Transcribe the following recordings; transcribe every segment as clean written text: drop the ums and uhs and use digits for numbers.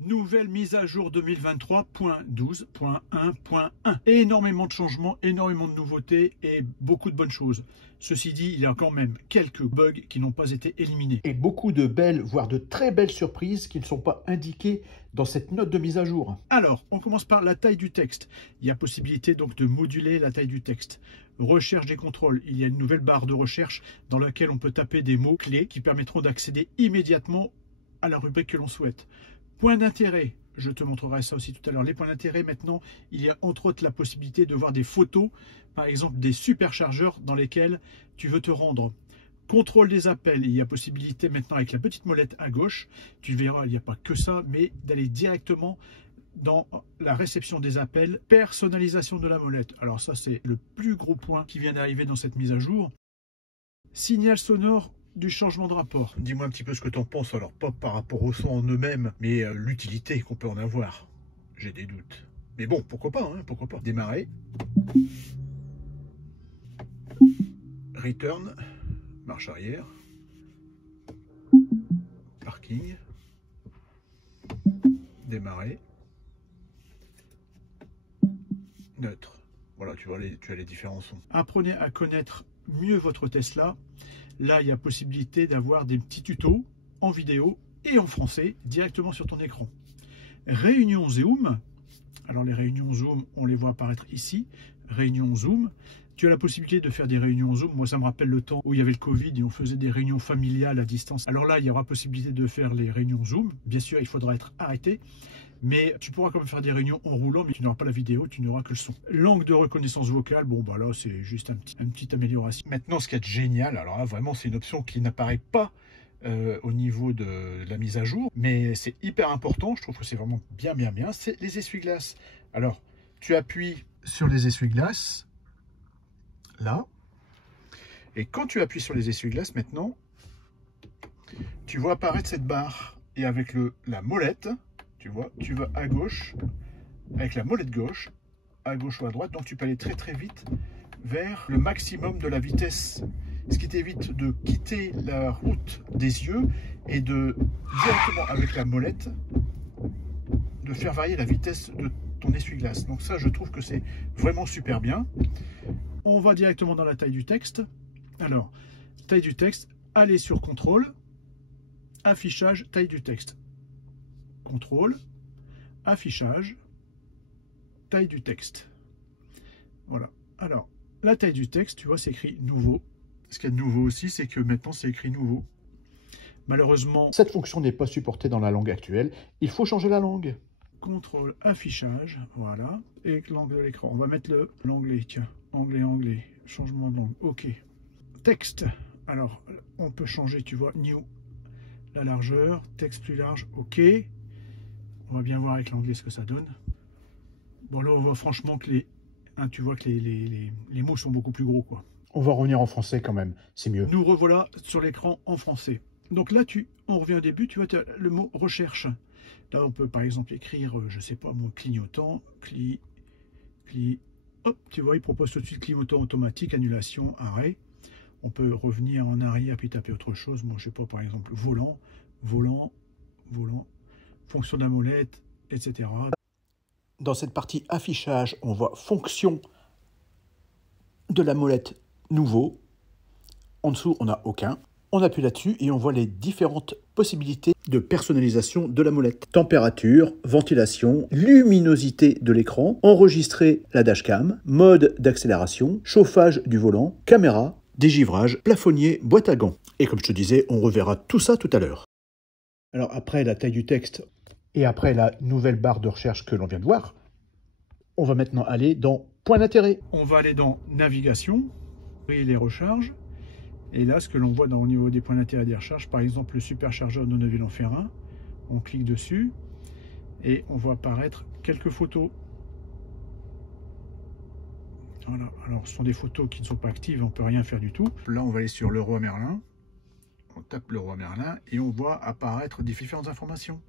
Nouvelle mise à jour 2023.12.1.1. Énormément de changements, énormément de nouveautés et beaucoup de bonnes choses. Ceci dit, il y a quand même quelques bugs qui n'ont pas été éliminés. Et beaucoup de belles, voire de très belles surprises qui ne sont pas indiquées dans cette note de mise à jour. Alors, on commence par la taille du texte. Il y a possibilité donc de moduler la taille du texte. Recherche des contrôles. Il y a une nouvelle barre de recherche dans laquelle on peut taper des mots-clés qui permettront d'accéder immédiatement à la rubrique que l'on souhaite. Points d'intérêt, je te montrerai ça aussi tout à l'heure. Les points d'intérêt, maintenant, il y a entre autres la possibilité de voir des photos, par exemple des superchargeurs dans lesquels tu veux te rendre. Contrôle des appels, il y a possibilité maintenant avec la petite molette à gauche, tu verras, il n'y a pas que ça, mais d'aller directement dans la réception des appels. Personnalisation de la molette, alors ça c'est le plus gros point qui vient d'arriver dans cette mise à jour. Signal sonore du changement de rapport. Dis-moi un petit peu ce que tu en penses, alors pas par rapport au son en eux-mêmes, mais l'utilité qu'on peut en avoir. J'ai des doutes. Mais bon, pourquoi pas, hein, pourquoi pas. Démarrer. Return. Marche arrière. Parking. Démarrer. Neutre. Voilà, tu as les différents sons. Apprenez à connaître mieux votre Tesla. Là, il y a possibilité d'avoir des petits tutos en vidéo et en français directement sur ton écran. Réunion Zoom. Alors les réunions Zoom, on les voit apparaître ici. Réunion Zoom. Tu as la possibilité de faire des réunions Zoom. Moi, ça me rappelle le temps où il y avait le Covid et on faisait des réunions familiales à distance. Alors là, il y aura possibilité de faire les réunions Zoom. Bien sûr, il faudra être arrêté. Mais tu pourras quand même faire des réunions en roulant, mais tu n'auras pas la vidéo, tu n'auras que le son. Langue de reconnaissance vocale, bon bah là c'est juste une petite amélioration. Maintenant ce qui est génial, alors là vraiment c'est une option qui n'apparaît pas au niveau de la mise à jour, mais c'est hyper important, je trouve que c'est vraiment bien, c'est les essuie-glaces. Alors tu appuies sur les essuie-glaces, là, et quand tu appuies sur les essuie-glaces maintenant, tu vois apparaître cette barre, et avec la molette, tu vois, tu vas à gauche, avec la molette gauche, à gauche ou à droite, donc tu peux aller très très vite vers le maximum de la vitesse, ce qui t'évite de quitter la route des yeux et de directement avec la molette, de faire varier la vitesse de ton essuie-glace. Donc ça, je trouve que c'est vraiment super bien. On va directement dans la taille du texte. Alors, taille du texte, allez sur contrôle, affichage, taille du texte. Contrôle, affichage, taille du texte. Voilà. Alors, la taille du texte, tu vois, c'est écrit nouveau. Ce qu'il y a de nouveau aussi, c'est que maintenant, c'est écrit nouveau. Malheureusement, cette fonction n'est pas supportée dans la langue actuelle. Il faut changer la langue. Contrôle, affichage, voilà. Et l'angle de l'écran. On va mettre l'anglais, tiens. Anglais, changement de langue. OK. Texte. Alors, on peut changer, tu vois, new. La largeur, texte plus large, OK. On va bien voir avec l'anglais ce que ça donne. Bon, là, on voit franchement que tu vois que les mots sont beaucoup plus gros, quoi. On va revenir en français quand même, c'est mieux. Nous revoilà sur l'écran en français. Donc là, on revient au début, tu vois, tu as le mot recherche. Là, on peut par exemple écrire, je sais pas, moi, clignotant, hop, tu vois, il propose tout de suite clignotant automatique, annulation, arrêt. On peut revenir en arrière puis taper autre chose. Moi, je sais pas, par exemple, volant, fonction de la molette, etc. Dans cette partie affichage, on voit fonction de la molette nouveau. En dessous, on n'a aucun. On appuie là-dessus et on voit les différentes possibilités de personnalisation de la molette. Température, ventilation, luminosité de l'écran, enregistrer la dashcam, mode d'accélération, chauffage du volant, caméra, dégivrage, plafonnier, boîte à gants. Et comme je te disais, on reverra tout ça tout à l'heure. Alors après la taille du texte et après la nouvelle barre de recherche que l'on vient de voir, on va maintenant aller dans points d'intérêt. On va aller dans navigation et les recharges. Et là, ce que l'on voit au niveau des points d'intérêt des recharges, par exemple le superchargeur de Neuville-en-Ferrain, on clique dessus et on voit apparaître quelques photos. Voilà, alors ce sont des photos qui ne sont pas actives, on ne peut rien faire du tout. Là, on va aller sur Leroy Merlin, on tape Leroy Merlin et on voit apparaître différentes informations.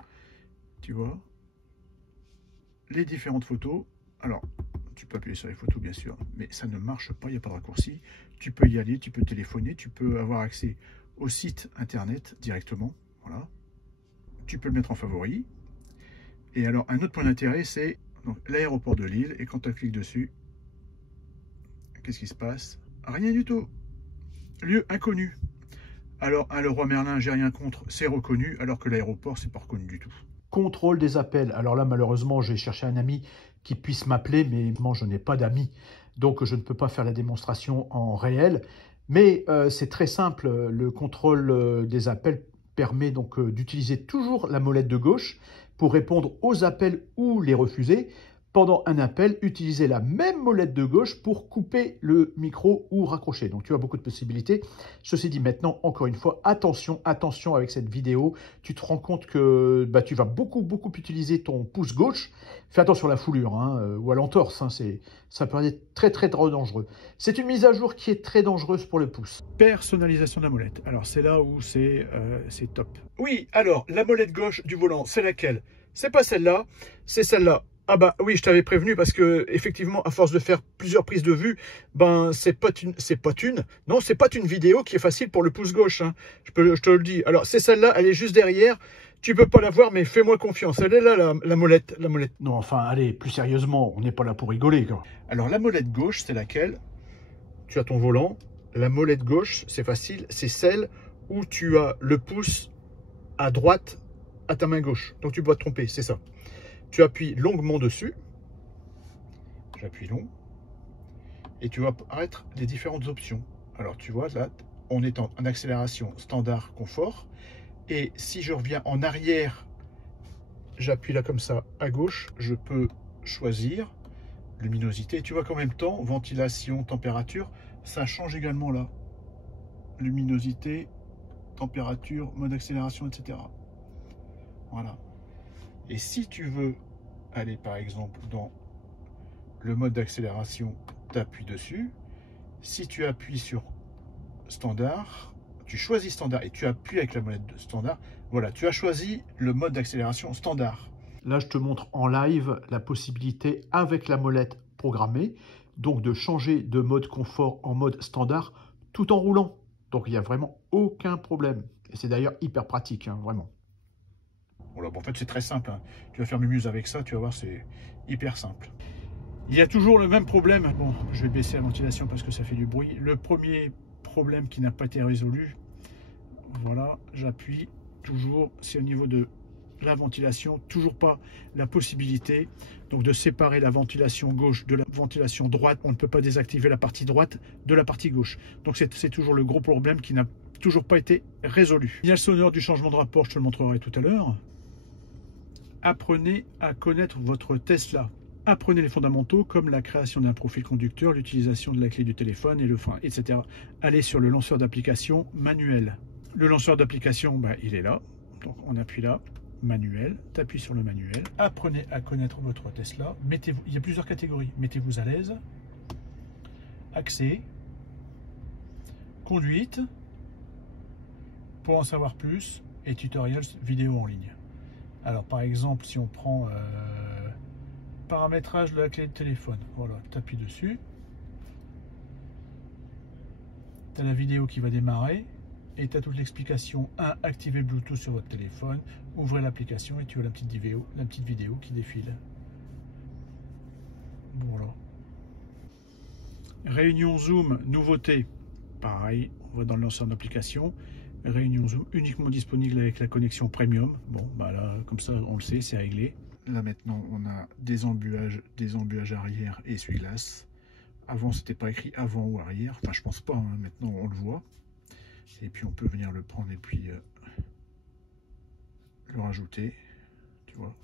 Tu vois, les différentes photos. Alors, tu peux appuyer sur les photos bien sûr, mais ça ne marche pas, il n'y a pas de raccourci. Tu peux y aller, tu peux téléphoner, tu peux avoir accès au site internet directement. Voilà. Tu peux le mettre en favori. Et alors, un autre point d'intérêt, c'est l'aéroport de Lille. Et quand tu cliques dessus, qu'est-ce qui se passe? Rien du tout. Lieu inconnu. Alors, à Leroy Merlin, j'ai rien contre, c'est reconnu, alors que l'aéroport, c'est pas reconnu du tout. Contrôle des appels. Alors là, malheureusement, j'ai cherché un ami qui puisse m'appeler, mais moi, je n'ai pas d'amis. Donc, je ne peux pas faire la démonstration en réel. Mais c'est très simple. Le contrôle des appels permet donc d'utiliser toujours la molette de gauche pour répondre aux appels ou les refuser. Pendant un appel, utilisez la même molette de gauche pour couper le micro ou raccrocher. Donc, tu as beaucoup de possibilités. Ceci dit, maintenant, encore une fois, attention avec cette vidéo. Tu te rends compte que tu vas beaucoup utiliser ton pouce gauche. Fais attention à la foulure ou à l'entorse. Ça peut être très dangereux. C'est une mise à jour qui est très dangereuse pour le pouce. Personnalisation de la molette. Alors, c'est là où c'est top. Oui, alors, la molette gauche du volant, c'est laquelle? C'est pas celle-là, c'est celle-là. Ah bah oui, je t'avais prévenu parce que effectivement, à force de faire plusieurs prises de vue, c'est pas une vidéo qui est facile pour le pouce gauche. Hein. Je te le dis. Alors c'est celle-là, elle est juste derrière. Tu peux pas la voir, mais fais-moi confiance. Elle est là, la molette. Non, enfin, allez, plus sérieusement, on n'est pas là pour rigoler, quoi. Alors la molette gauche, c'est laquelle? Tu as ton volant. La molette gauche, c'est facile, c'est celle où tu as le pouce à droite à ta main gauche. Donc tu dois te tromper, c'est ça. Tu appuies longuement dessus, j'appuie long, et tu vas apparaître les différentes options. Alors tu vois, là, on est en accélération standard confort, et si je reviens en arrière, j'appuie là comme ça à gauche, je peux choisir luminosité. Tu vois qu'en même temps, ventilation, température, ça change également là. Luminosité, température, mode accélération, etc. Voilà. Et si tu veux aller par exemple dans le mode d'accélération, tu appuies dessus. Si tu appuies sur standard, tu choisis standard et tu appuies avec la molette de standard. Voilà, tu as choisi le mode d'accélération standard. Là, je te montre en live la possibilité avec la molette programmée, donc de changer de mode confort en mode standard tout en roulant. Donc, il n'y a vraiment aucun problème. Et c'est d'ailleurs hyper pratique, vraiment. Voilà, bon, en fait, c'est très simple. Hein. Tu vas faire Mumuse avec ça, tu vas voir, c'est hyper simple. Il y a toujours le même problème. Bon, je vais baisser la ventilation parce que ça fait du bruit. Le premier problème qui n'a pas été résolu, voilà, j'appuie toujours, c'est au niveau de la ventilation, toujours pas la possibilité donc de séparer la ventilation gauche de la ventilation droite. On ne peut pas désactiver la partie droite de la partie gauche. Donc c'est toujours le gros problème qui n'a toujours pas été résolu. Signal sonore du changement de rapport, je te le montrerai tout à l'heure. Apprenez à connaître votre Tesla. Apprenez les fondamentaux comme la création d'un profil conducteur, l'utilisation de la clé du téléphone et le frein, etc. Allez sur le lanceur d'application manuel. Le lanceur d'application, il est là. Donc on appuie là, manuel, tu appuies sur le manuel. Apprenez à connaître votre Tesla. Il y a plusieurs catégories. Mettez-vous à l'aise. Accès. Conduite. Pour en savoir plus. Et tutoriels vidéo en ligne. Alors par exemple, si on prend paramétrage de la clé de téléphone, voilà, tu appuies dessus. Tu as la vidéo qui va démarrer et tu as toute l'explication. 1. Activez le Bluetooth sur votre téléphone, ouvrez l'application et tu as la petite vidéo qui défile. Voilà. Réunion Zoom, nouveauté. Pareil, on va dans le lanceur d'application. Réunion Zoom uniquement disponible avec la connexion premium. Bon, là, comme ça, on le sait, c'est réglé. Là, maintenant, on a des embuages arrière et essuie-glace. Avant, c'était pas écrit avant ou arrière. Enfin, je pense pas. Hein. Maintenant, on le voit. Et puis, on peut venir le prendre et puis le rajouter. Tu vois.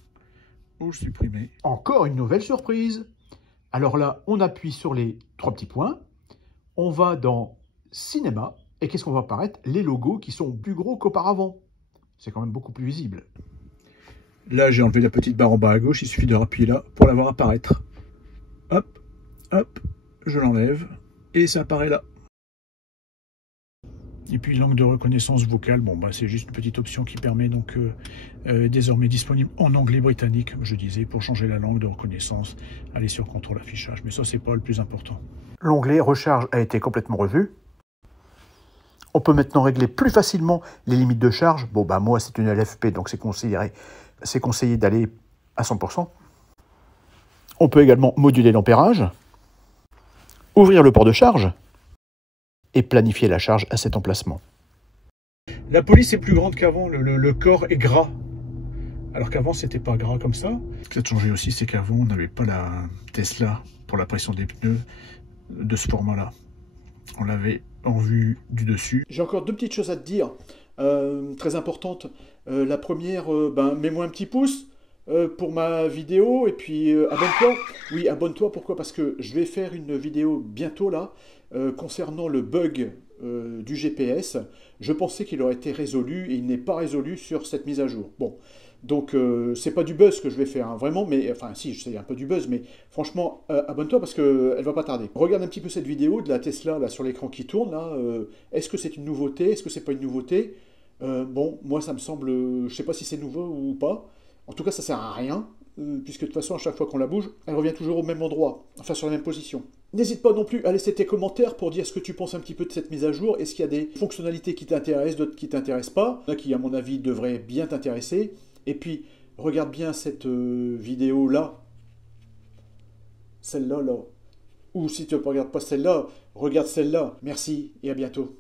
Ou le supprimer. Encore une nouvelle surprise. Alors là, on appuie sur les 3 petits points. On va dans Cinéma. Et qu'est-ce qu'on va apparaître? Les logos qui sont plus gros qu'auparavant. C'est quand même beaucoup plus visible. Là, j'ai enlevé la petite barre en bas à gauche. Il suffit de appuyer là pour la voir apparaître. Hop, hop, je l'enlève. Et ça apparaît là. Et puis langue de reconnaissance vocale, c'est juste une petite option qui permet donc désormais disponible en anglais britannique, je disais, pour changer la langue de reconnaissance, aller sur contrôle affichage. Mais ça, c'est pas le plus important. L'onglet recharge a été complètement revu. On peut maintenant régler plus facilement les limites de charge. Moi, c'est une LFP, donc c'est conseillé d'aller à 100%. On peut également moduler l'ampérage, ouvrir le port de charge et planifier la charge à cet emplacement. La police est plus grande qu'avant, le corps est gras. Alors qu'avant, c'était pas gras comme ça. Ce qui a changé aussi, c'est qu'avant, on n'avait pas la Tesla pour la pression des pneus de ce format-là. On l'avait en vue du dessus. J'ai encore deux petites choses à te dire, très importantes. La première, mets-moi un petit pouce pour ma vidéo et puis abonne-toi. Oui, abonne-toi, pourquoi? Parce que je vais faire une vidéo bientôt là, concernant le bug du GPS. Je pensais qu'il aurait été résolu et il n'est pas résolu sur cette mise à jour. Bon, donc c'est pas du buzz que je vais faire, hein, vraiment, mais enfin si, c'est un peu du buzz, mais franchement, abonne-toi parce qu'elle va pas tarder. Regarde un petit peu cette vidéo de la Tesla là sur l'écran qui tourne là. Est-ce que c'est une nouveauté? Est-ce que c'est pas une nouveauté? Bon, moi ça me semble, je sais pas si c'est nouveau ou pas. En tout cas, ça sert à rien, puisque de toute façon, à chaque fois qu'on la bouge, elle revient toujours au même endroit, enfin sur la même position. N'hésite pas non plus à laisser tes commentaires pour dire ce que tu penses un petit peu de cette mise à jour. Est-ce qu'il y a des fonctionnalités qui t'intéressent, d'autres qui ne t'intéressent pas? Il y en a qui, à mon avis, devraient bien t'intéresser. Et puis, regarde bien cette vidéo-là. Celle-là, là. Ou si tu ne regardes pas celle-là, regarde celle-là. Merci et à bientôt.